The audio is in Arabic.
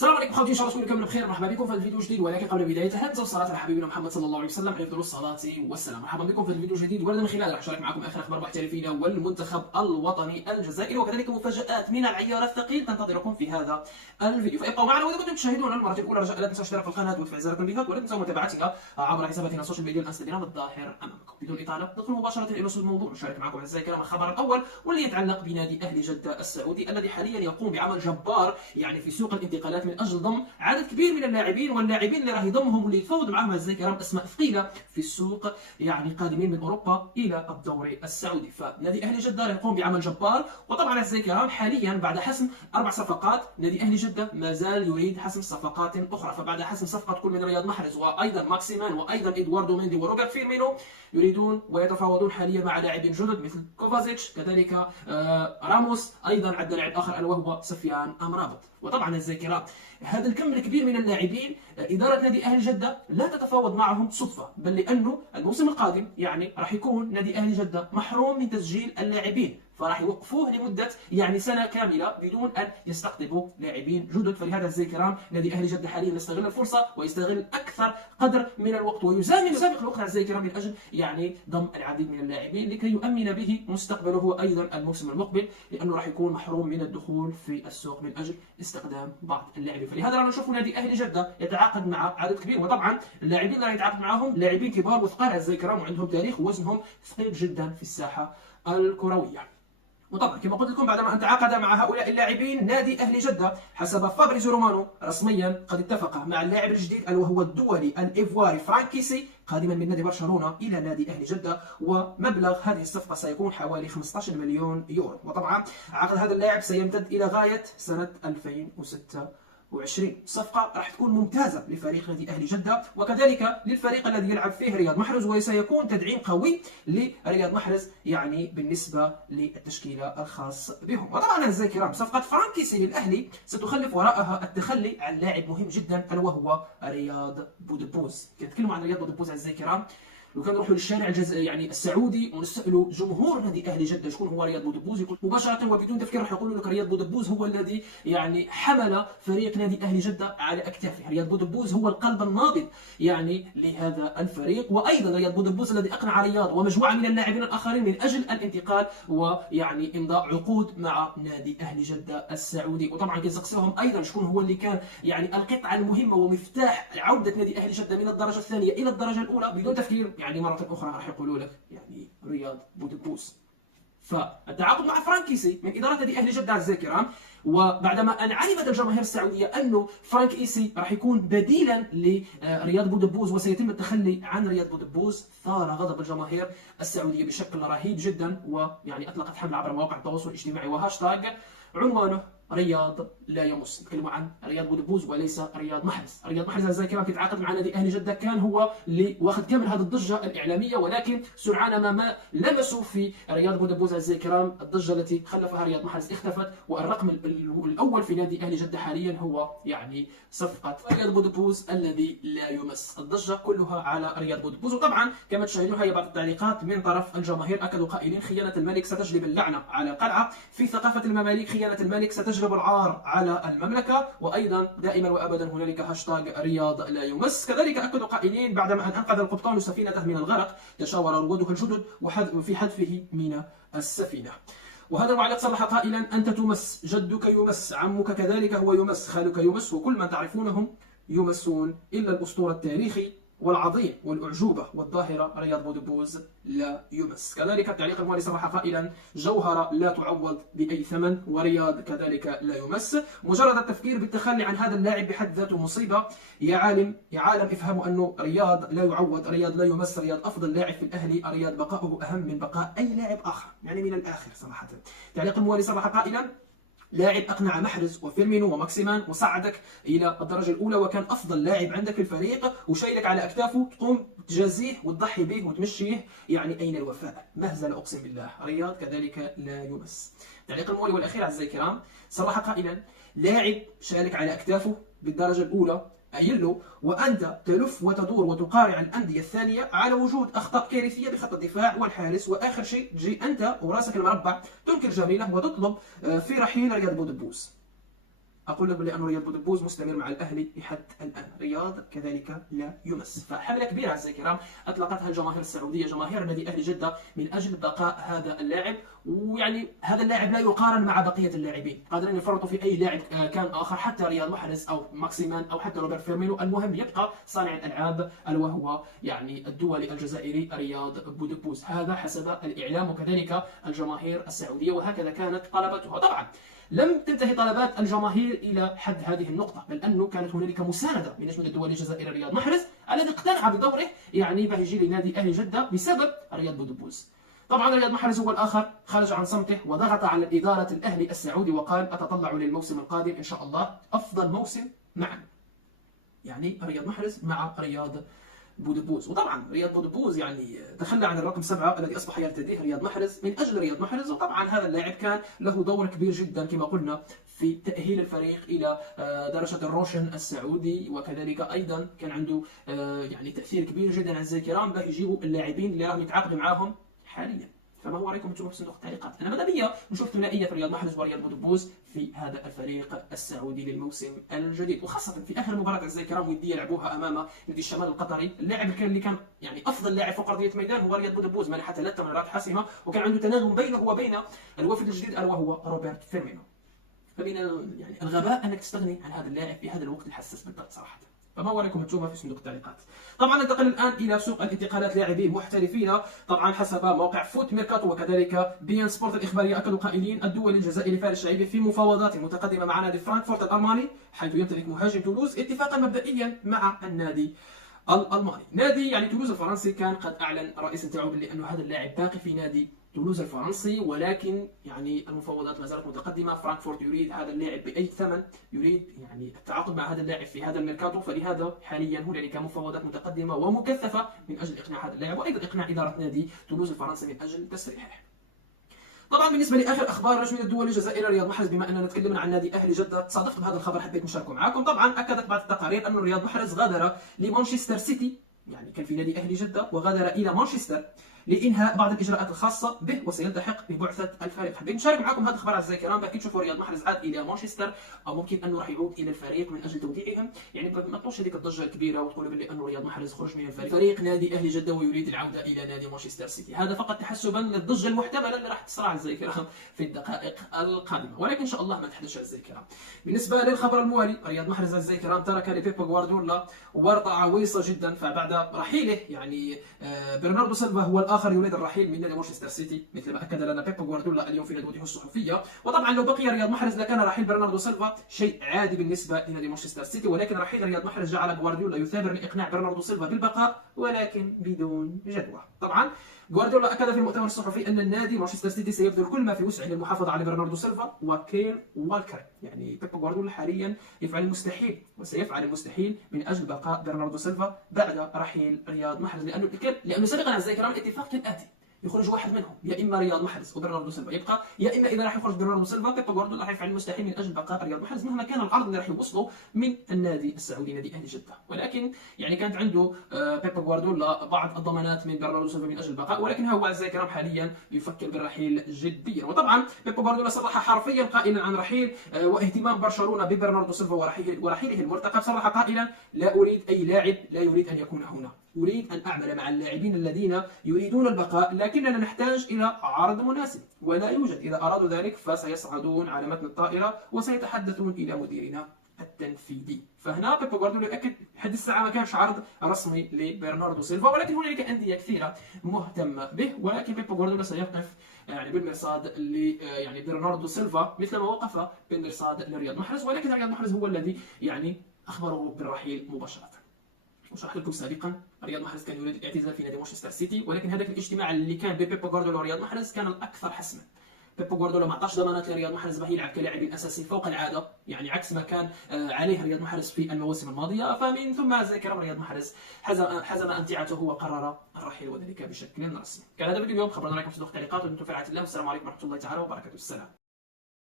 السلام عليكم خوتي، ان شاء الله تكونوا كاملين بخير. مرحبا بكم في هذا الفيديو الجديد، ولكن قبل بدايه هل الصلاه على حبيبنا محمد صلى الله عليه وسلم عليه افضل الصلاه والسلام. مرحبا بكم في الفيديو الجديد، والذي من خلاله راح اشارك معكم اخر اخبار محترفين والمنتخب الوطني الجزائري، وكذلك مفاجات من العيار الثقيل تنتظركم في هذا الفيديو، فابقوا معنا. واذا كنتم تشاهدون المره الاولى رجاء لا تنسوا الاشتراك في القناه وتفعيل زر التنبيهات، ولا تنسوا متابعتنا عبر حساباتنا السوشيال ميديا الانستغرام الظاهر امامكم. بدون اطاله ندخل مباشره الى نص الموضوع، نشارك معكم اعزائي الكرام الخبر الاول، واللي يتعلق بنادي اهلي جده السعودي الذي حاليا يقوم بعمل جبار في سوق الانتقالات من اجل ضم عدد كبير من اللاعبين، واللاعبين اللي راح يضمهم واللي يتفاوض معهم اعزائي الكرام اسماء ثقيله في السوق، قادمين من اوروبا الى الدوري السعودي. فنادي اهلي جده يقوم بعمل جبار، وطبعا اعزائي الكرام حاليا بعد حسم 4 صفقات نادي اهلي جده ما زال يريد حسم صفقات اخرى. فبعد حسم صفقه كل من رياض محرز وايضا ماكسيمان وايضا ادواردو ميندي وروبرت فيرمينو، يريدون ويتفاوضون حاليا مع لاعبين جدد مثل كوفازيتش، كذلك راموس، ايضا عندنا لاعب اخر الا وهو سفيان امرابط. وطبعا اعزائي الكرام هذا الكم الكبير من اللاعبين اداره نادي اهلي جده لا تتفاوض معهم صدفه، بل لانه الموسم القادم راح يكون نادي اهلي جده محروم من تسجيل اللاعبين، فراح يوقفوه لمده سنه كامله بدون ان يستقطبوا لاعبين جدد. فلهذا اعزائي الكرام نادي اهلي جده حاليا يستغل الفرصه ويستغل اكثر قدر من الوقت ويسابق الوقت اعزائي الكرام من اجل ضم العديد من اللاعبين لكي يؤمن به مستقبله ايضا الموسم المقبل، لانه راح يكون محروم من الدخول في السوق من اجل استخدام بعض اللاعبين. فلهذا راح نشوف نادي اهلي جده يتعاقد مع عدد كبير، وطبعا اللاعبين اللي راح يتعاقد معهم لاعبين كبار وثقال اعزائي الكرام، وعندهم تاريخ ووزنهم ثقيل جدا في الساحه الكرويه. وطبعا كما قلت لكم بعدما ان تعاقد مع هؤلاء اللاعبين نادي اهلي جده حسب فابريزو رومانو رسميا قد اتفق مع اللاعب الجديد الا وهو الدولي الايفواري فرانك كيسي قادما من نادي برشلونه الى نادي اهلي جده، ومبلغ هذه الصفقه سيكون حوالي 15 مليون يورو. وطبعا عقد هذا اللاعب سيمتد الى غايه سنه 2026. صفقة راح تكون ممتازة لفريق نادي أهلي جدة، وكذلك للفريق الذي يلعب فيه رياض محرز، وسيكون تدعيم قوي لرياض محرز بالنسبة للتشكيلة الخاص بهم. وطبعا أعزائي الكرام صفقة فرانك كيسي للأهلي ستخلف وراءها التخلي عن لاعب مهم جدا ألا وهو رياض بودبوز. كنتكلموا عن رياض بودبوز أعزائي الكرام، لو كان نروحوا للشارع السعودي ونسالوا جمهور نادي اهلي جده شكون هو رياض بودبوز، يقول مباشره وبدون تفكير راح يقولوا لك رياض بودبوز هو الذي حمل فريق نادي اهلي جده على اكتافه. رياض بودبوز هو القلب النابض لهذا الفريق، وايضا رياض بودبوز الذي اقنع رياض ومجموعه من اللاعبين الاخرين من اجل الانتقال امضاء عقود مع نادي اهلي جده السعودي. وطبعا كنسقسيهم ايضا شكون هو اللي كان القطعه المهمه ومفتاح عوده نادي اهلي جده من الدرجه الثانيه الى الدرجه الاولى، بدون تفكير مرة أخرى راح يقولوا لك رياض بودبوز. فالتعاقد مع فرانك كيسي من إدارة نادي أهلي جدة أعزائي الكرام، وبعدما أن علمت الجماهير السعودية أنه فرانك كيسي راح يكون بديلا لرياض بودبوز وسيتم التخلي عن رياض بودبوز، ثار غضب الجماهير السعودية بشكل رهيب جدا، أطلقت حملة عبر مواقع التواصل الاجتماعي وهاشتاج عنوانه رياض لا يمس. نتكلموا عن رياض بودبوز وليس رياض محرز. رياض محرز اعزائي الكرام كيتعاقد مع نادي اهلي جده كان هو اللي واخذ كامل هذه الضجه الاعلاميه، ولكن سرعان ما لمسوا في رياض بودبوز اعزائي الكرام الضجه التي خلفها رياض محرز اختفت، والرقم الاول في نادي اهلي جده حاليا هو صفقه رياض بودبوز الذي لا يمس. الضجه كلها على رياض بودبوز. وطبعا كما تشاهدون هي بعض التعليقات من طرف الجماهير، اكدوا قائلين خيانه الملك ستجلب اللعنه على القلعه، في ثقافه المماليك خيانه الملك ستجلب العار على المملكة، وأيضا دائما وأبدا هنالك هاشتاج رياض لا يمس. كذلك أكدوا قائلين بعدما أن أنقذ القبطان سفينته من الغرق تشاور رواده الجدد في حذفه من السفينة. وهذا المعلق صرح قائلا أنت تمس، جدك يمس، عمك كذلك هو يمس، خالك يمس، وكل من تعرفونهم يمسون إلا الأسطورة التاريخي والعظيم والأعجوبة والظاهرة رياض بودبوز لا يمس. كذلك التعليق الموالي صرح قائلا جوهرة لا تعوض بأي ثمن، ورياض كذلك لا يمس. مجرد التفكير بالتخلي عن هذا اللاعب بحد ذاته مصيبة. يا عالم افهموا أنه رياض لا يعوض، رياض لا يمس، رياض أفضل لاعب في الأهلي، رياض بقاؤه أهم من بقاء أي لاعب آخر، من الآخر صراحة. التعليق الموالي صرح قائلا لاعب أقنع محرز وفيرمينو وماكسيمان وصعدك إلى الدرجة الأولى، وكان أفضل لاعب عندك في الفريق وشايلك على أكتافه، تقوم تجازيه وتضحي به وتمشيه، أين الوفاء؟ مهزلة أقسم بالله. رياض كذلك لا يمس. التعليق المولي والأخير أعزائي الكرام صرح قائلا لاعب شالك على أكتافه بالدرجة الأولى أيلو، وأنت تلف وتدور وتقارع الأندية الثانية على وجود أخطاء كارثية بخط الدفاع والحارس، وآخر شيء تجي أنت وراسك المربع تنكر جميلة وتطلب في رحيل رياض بودبوز. اقول لكم لانه رياض بودبوز مستمر مع الاهلي لحد الان، رياض كذلك لا يمس. فحمله كبيره اعزائي الكرام اطلقتها الجماهير السعوديه، جماهير نادي اهلي جده، من اجل بقاء هذا اللاعب. ويعني هذا اللاعب لا يقارن مع بقيه اللاعبين، قادرين يفرطوا في اي لاعب كان اخر، حتى رياض محرز او ماكسيمان او حتى روبرت فيرمينو، المهم يبقى صانع الالعاب الا وهو يعني الدولي الجزائري رياض بودبوز، هذا حسب الاعلام وكذلك الجماهير السعوديه، وهكذا كانت طلباتها. طبعا لم تنتهي طلبات الجماهير الى حد هذه النقطه، بل انه كانت هنالك مسانده من نجم الدولي الجزائري رياض محرز الذي اقتنع بدوره يعني بهجي لنادي اهلي جده بسبب رياض بودبوز. طبعا رياض محرز هو الاخر خرج عن صمته وضغط على اداره الاهلي السعودي وقال اتطلع للموسم القادم ان شاء الله افضل موسم معا، يعني رياض محرز مع رياض بودبوز. وطبعا رياض بودبوز يعني تخلى عن الرقم 7 الذي اصبح يرتديه رياض محرز من اجل رياض محرز، وطبعا هذا اللاعب كان له دور كبير جدا كما قلنا في تاهيل الفريق الى درجه الروشن السعودي، وكذلك ايضا كان عنده يعني تاثير كبير جدا اعزائي الكرام باه يجيبوا اللاعبين اللي راهم يتعاقدوا معاهم حاليا. فما هو رايكم انتم في صندوق التعليقات؟ انا ماذا بيا نشوف ثنائيه رياض محرز ورياض بودبوز في هذا الفريق السعودي للموسم الجديد، وخاصه في اخر مباراه اعزائي الكرام وديه لعبوها امام نادي الشمال القطري، اللاعب اللي كان يعني افضل لاعب فوق ارضيه الميدان هو رياض بودبوز، منح 3 تمريرات حاسمه، وكان عنده تناغم بينه وبين الوفد الجديد الا وهو روبرت فيرمينو. فمن يعني الغباء انك تستغني عن هذا اللاعب في هذا الوقت الحساس بالضبط صراحه. فما هو رايكم انتم في صندوق التعليقات؟ طبعا ننتقل الان الى سوق الانتقالات لاعبين محترفين. طبعا حسب موقع فوت ميركاتو وكذلك بي ان سبورت الاخباريه اكدوا قائلين الدولي الجزائري فارس شعيبي في مفاوضات متقدمه مع نادي فرانكفورت الالماني، حيث يمتلك مهاجم تولوز اتفاقا مبدئيا مع النادي الالماني. نادي يعني تولوز الفرنسي كان قد اعلن رئيس نتاعو بانه هذا اللاعب باقي في نادي تولوز الفرنسي، ولكن يعني المفاوضات ما زالت متقدمه. فرانكفورت يريد هذا اللاعب باي ثمن، يريد يعني التعاقد مع هذا اللاعب في هذا الميركاتو، فلهذا حاليا هنالك مفاوضات متقدمه ومكثفه من اجل اقناع هذا اللاعب، وايضا اقناع اداره نادي تولوز الفرنسي من اجل تسريحه. طبعا بالنسبه لاخر اخبار نجم الدولي الجزائري رياض محرز، بما اننا تكلمنا عن نادي اهلي جده تصادفت بهذا الخبر حبيت نشاركه معكم. طبعا اكدت بعض التقارير ان رياض محرز غادر لمانشستر سيتي، يعني كان في نادي اهلي جده وغادر الى مانشستر لانهاء بعض الاجراءات الخاصه به وسيلتحق ببعثه الفريق. حبيت نشارك معكم هذا الخبر اعزائي الكرام، باكيد تشوفوا رياض محرز عاد الى مانشستر او ممكن انه راح يعود الى الفريق من اجل توديعهم، يعني ما تطوش هذيك الضجه الكبيره وتقولوا باللي انه رياض محرز خرج من الفريق، فريق نادي اهلي جده ويريد العوده الى نادي مانشستر سيتي، هذا فقط تحسبا للضجه المحتمله اللي راح تصرع اعزائي الكرام في الدقائق القادمه، ولكن ان شاء الله ما تحدث اعزائي الكرام. بالنسبه للخبر الموالي، رياض محرز اعزائي الكرام ترك لبيب غوارديولا ورطه عويصه جدا، فبعد رحيله يعني برناردو سيلفا هو الاخر يريد الرحيل من نادي مانشستر سيتي، مثل ما اكد لنا بيب غوارديولا اليوم في ندوته الصحفيه. وطبعا لو بقي رياض محرز لكان رحيل برناردو سيلفا شيء عادي بالنسبه لنادي مانشستر سيتي، ولكن رحيل رياض محرز جعل غوارديولا يثابر لاقناع برناردو سيلفا بالبقاء ولكن بدون جدوى. طبعا غوارديولا اكد في المؤتمر الصحفي ان النادي مانشستر سيتي سيبذل كل ما في وسعه للمحافظه على برناردو سيلفا وكيل والكر، يعني بيب غوارديولا حاليا يفعل المستحيل وسيفعل المستحيل من اجل بقاء برناردو سيلفا بعد رحيل رياض محرز، لانه سبقا اعزائي الكرام الاتفاق كالاتي: يخرج واحد منهم، يا اما رياض محرز وبرناردو سيلفا يبقى، يا اما اذا راح يخرج برناردو سيلفا بيب غوارديولا راح يفعل المستحيل من اجل بقاء رياض محرز مهما كان العرض اللي راح يوصله من النادي السعودي نادي اهلي جده. ولكن يعني كانت عنده بيب غوارديولا بعض الضمانات من برناردو سيلفا من اجل البقاء، ولكن هو اعزائي الكرام حاليا يفكر بالرحيل جديا. وطبعا بيب غوارديولا صرح حرفيا قائلا عن رحيل واهتمام برشلونه ببرناردو سيلفا ورحيله المرتقب، صرح قائلا: لا اريد اي لاعب لا يريد ان يكون هنا، أريد أن أعمل مع اللاعبين الذين يريدون البقاء، لكننا نحتاج إلى عرض مناسب ولا يوجد، إذا أرادوا ذلك فسيصعدون على متن الطائرة وسيتحدثون إلى مديرنا التنفيذي. فهنا بيب غوارديولا يؤكد لحد الساعة ما كانش عرض رسمي لبرناردو سيلفا، ولكن هنالك أندية كثيرة مهتمة به، ولكن بيب غوارديولا سيقف يعني بالمرصاد يعني برناردو سيلفا مثل ما وقف بالمرصاد لرياض محرز، ولكن رياض محرز هو الذي يعني أخبره بالرحيل مباشرة. وشرحت لكم سابقا رياض محرز كان يريد الاعتزال في نادي مانشستر سيتي، ولكن هذاك الاجتماع اللي كان بين بيب غوارديولا ورياض محرز كان الاكثر حسما. بيب غوارديولا ما عطاش ضمانات لرياض محرز باه يلعب كلاعب اساسي فوق العاده، يعني عكس ما كان عليه رياض محرز في المواسم الماضيه. فمن ثم ذكر رياض محرز حزم امتعته وقرر الرحيل وذلك بشكل رسمي. كان هذا فيديو اليوم، خبرنا رايكم في صندوق التعليقات، وانتم في رعايه الله، والسلام عليكم ورحمه الله تعالى وبركاته. السلام.